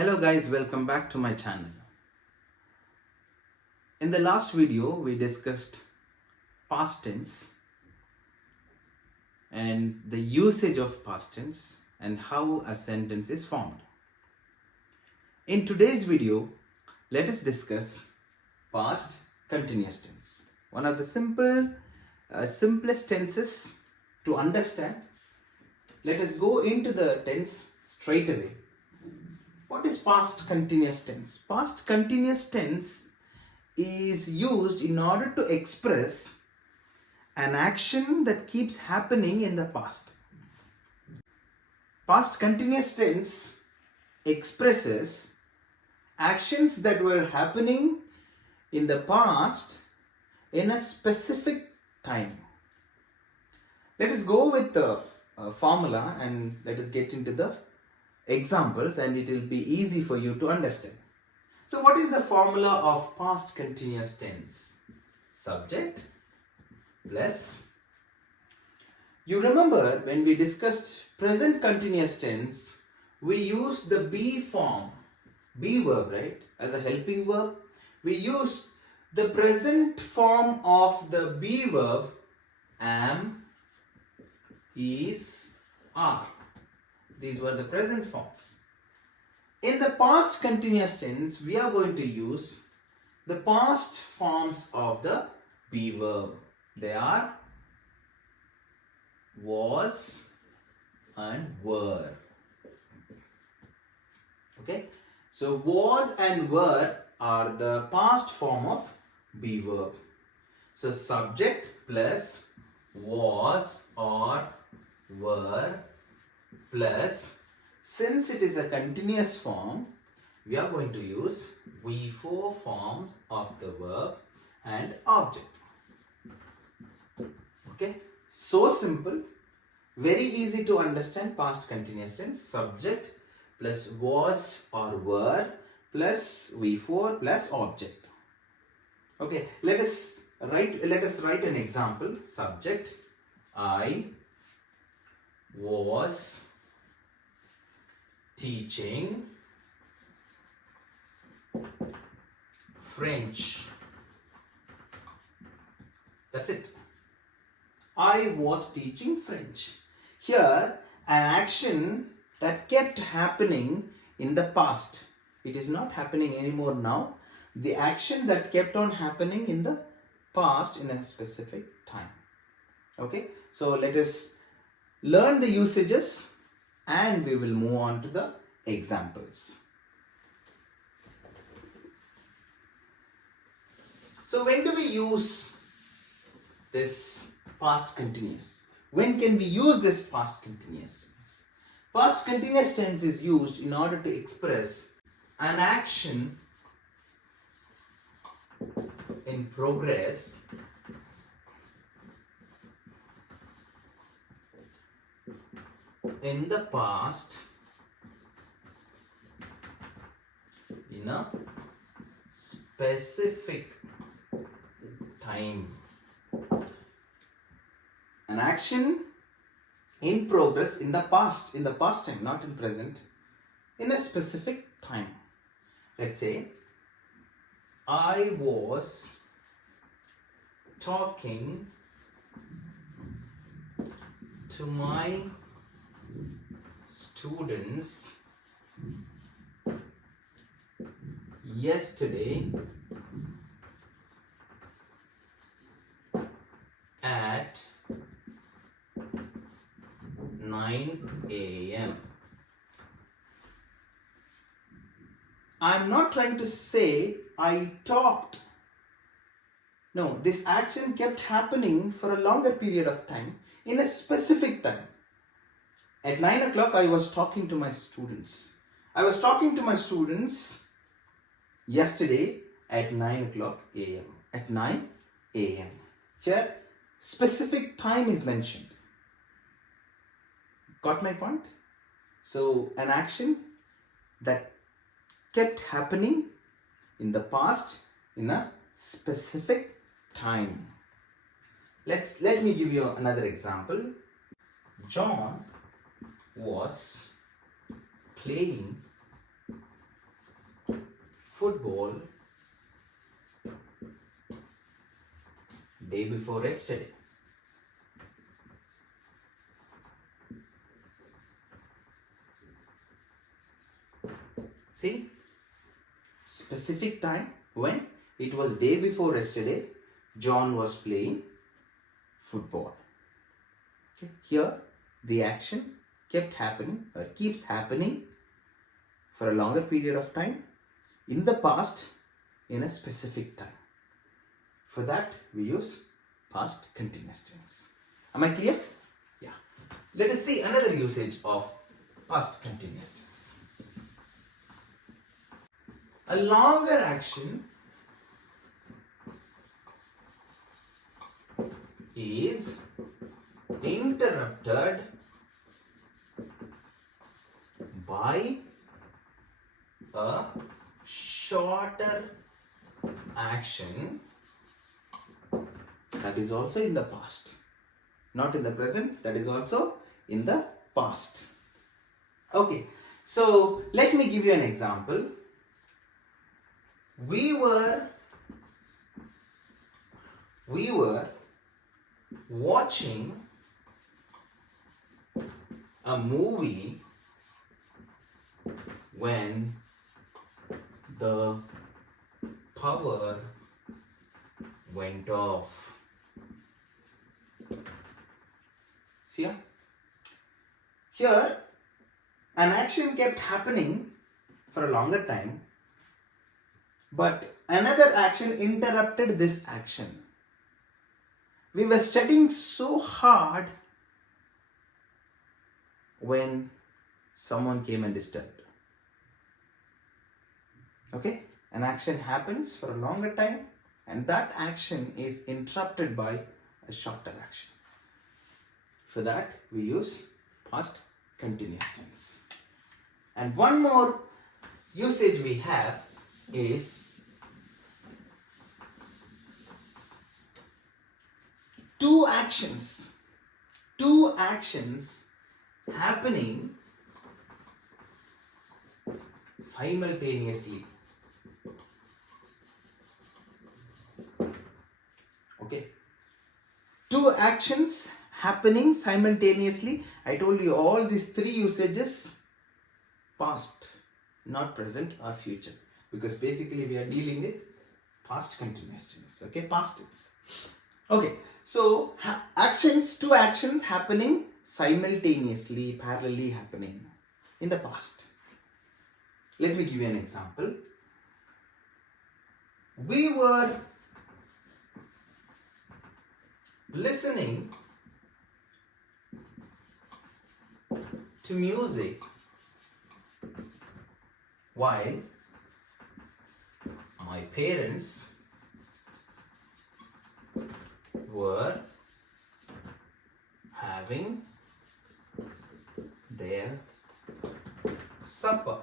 Hello guys, welcome back to my channel. In the last video we discussed past tense and the usage of past tense and how a sentence is formed. In today's video, let us discuss past continuous tense. One of the simplest tenses to understand. Let us go into the tense straight away. What is past continuous tense? Past continuous tense is used in order to express an action that keeps happening in the past. Past continuous tense expresses actions that were happening in the past in a specific time. Let us go with the formula and let us get into the examples, and it will be easy for you to understand. So what is the formula of past continuous tense? Subject plus, you remember when we discussed present continuous tense, we used the be form, be verb, right, as a helping verb. We used the present form of the be verb, am, is, are. These were the present forms. In the past continuous tense, we are going to use the past forms of the be verb. They are was and were. Okay, so was and were are the past form of be verb. So subject plus was or were plus, since it is a continuous form, we are going to use V4 form of the verb and object. Okay, so simple, very easy to understand. Past continuous tense, subject plus was or were plus V4 plus object. Okay, let us write an example. Subject, I was teaching French. That's it. I was teaching French. Here, an action that kept happening in the past. It is not happening anymore now. The action that kept on happening in the past in a specific time. Okay, so let us learn the usages and we will move on to the examples. So when do we use this past continuous? When can we use this past continuous tense? Past continuous tense is used in order to express an action in progress in the past in a specific time. An action in progress in the past time, not in present, in a specific time. Let's say, I was talking to my students yesterday at 9 a.m. I'm not trying to say I talked. No, this action kept happening for a longer period of time in a specific time. At 9 o'clock, I was talking to my students. I was talking to my students yesterday at 9 o'clock a.m. At 9 a.m. Here, specific time is mentioned. Got my point? So, an action that kept happening in the past in a specific time. Let me give you another example. John was playing football day before yesterday. See, specific time when it was day before yesterday, John was playing football. Okay. Here, the action kept happening or keeps happening for a longer period of time in the past in a specific time. For that, we use past continuous tense. Am I clear? Yeah. Let us see another usage of past continuous tense. A longer action is interrupted by a shorter action that is also in the past. Not in the present, that is also in the past. Okay, so let me give you an example. We were watching a movie when the power went off. See here, an action kept happening for a longer time, but another action interrupted this action. We were studying so hard when someone came and disturbed. Okay, an action happens for a longer time and that action is interrupted by a shorter action. For that, we use past continuous tense. And one more usage we have is two actions happening simultaneously. Okay, two actions happening simultaneously. I told you all these three usages, past, not present or future, because basically we are dealing with past continuous tense. Okay, past tense. Okay, so two actions happening simultaneously, parallelly happening in the past. Let me give you an example. We were listening to music while my parents were having their supper.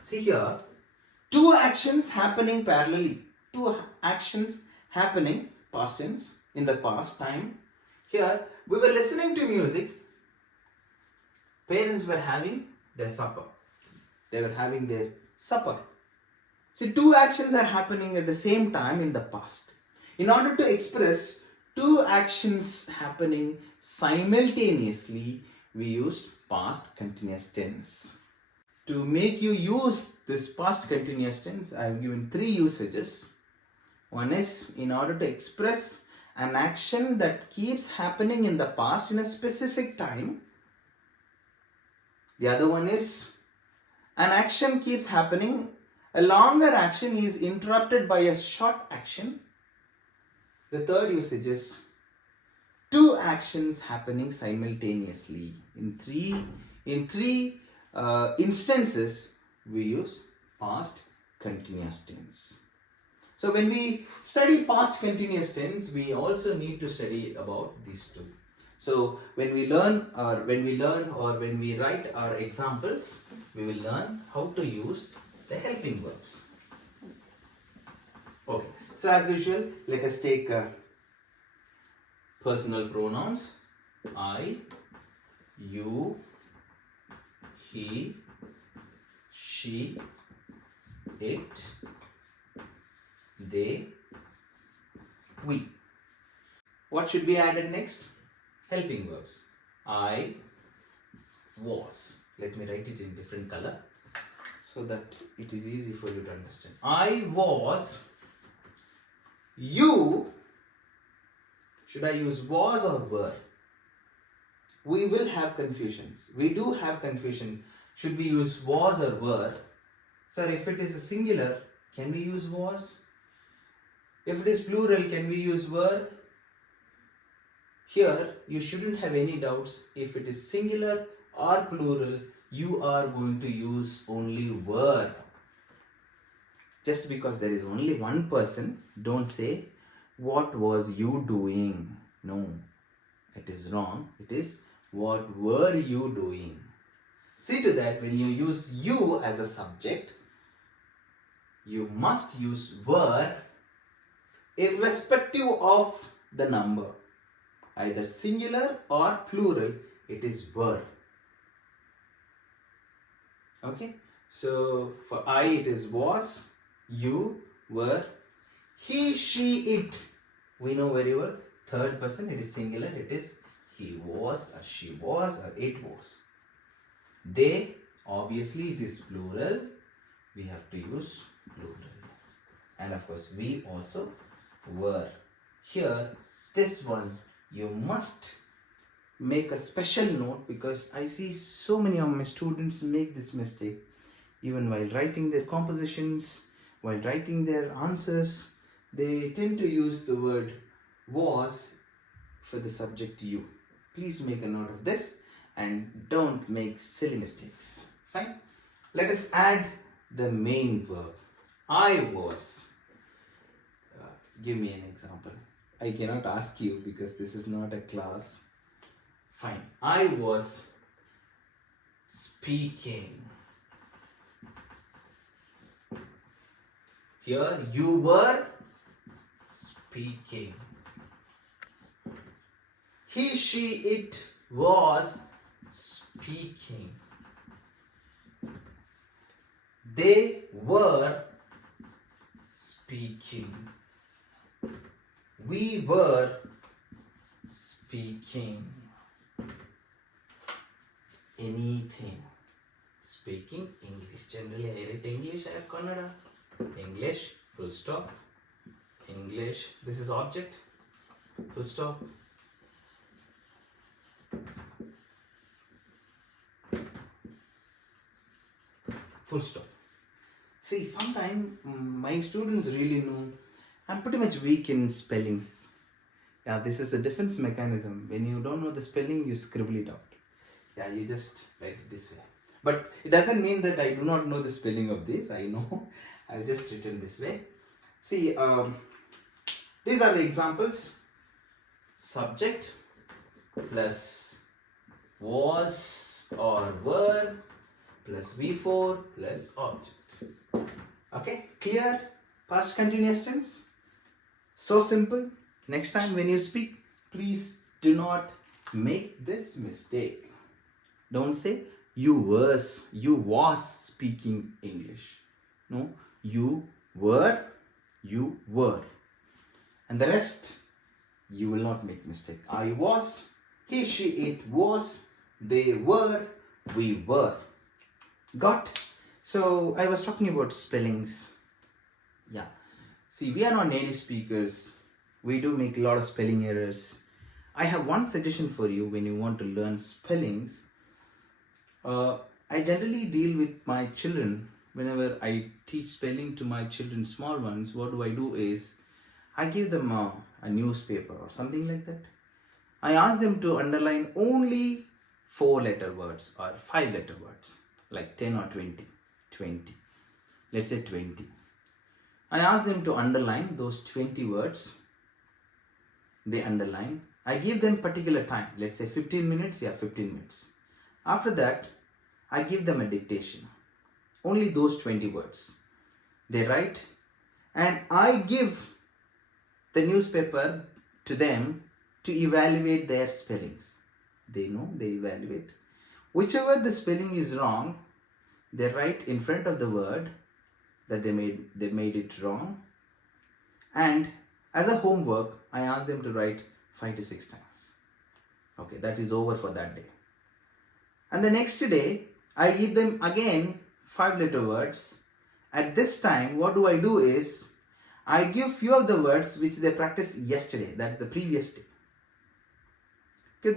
See here, two actions happening parallelly, two actions happening past tense in the past time. Here we were listening to music, parents were having their supper. They were having their supper. See, two actions are happening at the same time in the past. In order to express two actions happening simultaneously, we use past continuous tense. To make you use this past continuous tense, I have given three usages. One is in order to express an action that keeps happening in the past in a specific time. The other one is an action keeps happening, a longer action is interrupted by a short action. The third usage is two actions happening simultaneously. In three instances, we use past continuous tense. So when we study past continuous tense, we also need to study about these two. So when we learn or when we write our examples, we will learn how to use the helping verbs. Okay. So as usual, let us take personal pronouns. I, you, he, she, it, they, we. What should be added next? Helping verbs. I was. Let me write it in different color so that it is easy for you to understand. I was. You. Should I use was or were? We will have confusions. We do have confusion. Should we use was or were? Sir, if it is a singular, can we use was? If it is plural, can we use were? Here, you shouldn't have any doubts. If it is singular or plural, you are going to use only were. Just because there is only one person, don't say, what was you doing? No, it is wrong. It is, what were you doing? See to that when you use you as a subject, you must use were irrespective of the number. Either singular or plural, it is were. Okay, so for I it is was, you, were, he, she, it. We know very well, third person, it is singular, it is he was or she was or it was. They, obviously it is plural, we have to use plural. And of course we also were. Here, this one, you must make a special note because I see so many of my students make this mistake. Even while writing their compositions, while writing their answers, they tend to use the word was for the subject you. Please make a note of this and don't make silly mistakes. Fine. Let us add the main verb. I was. Give me an example. I cannot ask you because this is not a class. Fine. I was speaking. Here you were speaking. He, she, it was speaking. They were speaking. We were speaking. Anything. Speaking English. Generally I write English, I have Kannada. English, full stop. English. This is object. Full stop. Full stop. See, sometimes my students really know I'm pretty much weak in spellings. Yeah, this is a defense mechanism. When you don't know the spelling, you scribble it out. Yeah, you just write it this way. But it doesn't mean that I do not know the spelling of this. I know. I've just written this way. See, these are the examples. Subject plus was or were plus V4 plus object. Okay, clear? Past continuous tense. So simple. Next time when you speak, please do not make this mistake. Don't say you was speaking English. No, you were. And the rest, you will not make mistake. I was, he, she, it was, they were, we were. Got? So I was talking about spellings. Yeah. See, we are not native speakers. We do make a lot of spelling errors. I have one suggestion for you when you want to learn spellings. I generally deal with my children. Whenever I teach spelling to my children, small ones, what do is, I give them a newspaper or something like that. I ask them to underline only 4-letter words or 5-letter words, like 10 or 20. Let's say 20. I ask them to underline those 20 words. They underline. I give them particular time. Let's say 15 minutes. Yeah, 15 minutes. After that, I give them a dictation. Only those 20 words. They write and I give the newspaper to them to evaluate their spellings. They know, they evaluate. Whichever the spelling is wrong, they write in front of the word that they made it wrong, and as a homework I ask them to write 5 to 6 times. Okay, that is over for that day. And the next day I give them again 5-letter words. At this time what do I do is I give few of the words which they practiced yesterday, that is the previous day. Because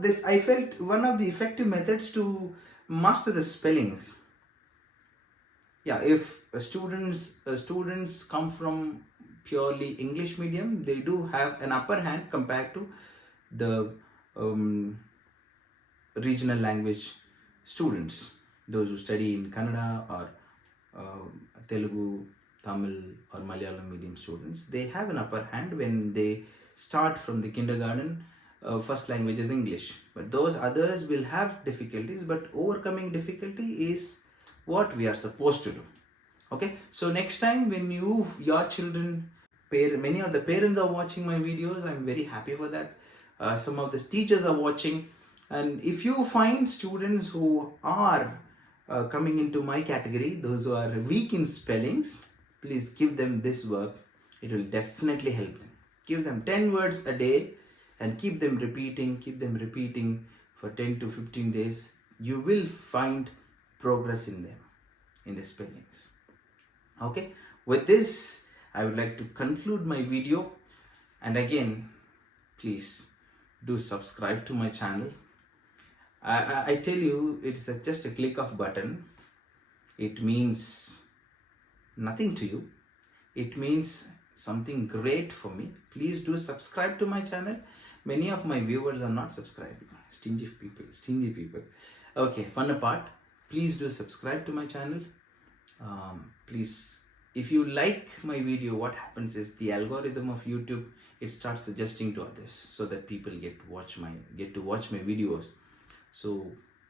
this I felt one of the effective methods to master the spellings. Yeah, if students come from purely English medium, they do have an upper hand compared to the regional language students, those who study in Kannada or Telugu, Tamil or Malayalam medium students. They have an upper hand when they start from the kindergarten. First language is English, but those others will have difficulties, but overcoming difficulty is what we are supposed to do. Okay, so next time when your children, many of the parents are watching my videos, I'm very happy for that. Some of the teachers are watching, and if you find students who are coming into my category, those who are weak in spellings, please give them this work. It will definitely help them. Give them 10 words a day and keep them repeating for 10 to 15 days. You will find progress in them, in the spellings. Okay, with this I would like to conclude my video, and again please do subscribe to my channel. I tell you, it's just a click of button. It means nothing to you. It means something great for me. Please do subscribe to my channel. Many of my viewers are not subscribing. Stingy people. Okay, fun apart. Please do subscribe to my channel. Please, if you like my video, what happens is the algorithm of YouTube, it starts suggesting to others so that people get to watch my videos. So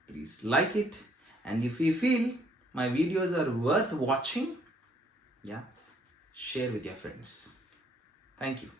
please like it, and if you feel my videos are worth watching, yeah, share with your friends. Thank you.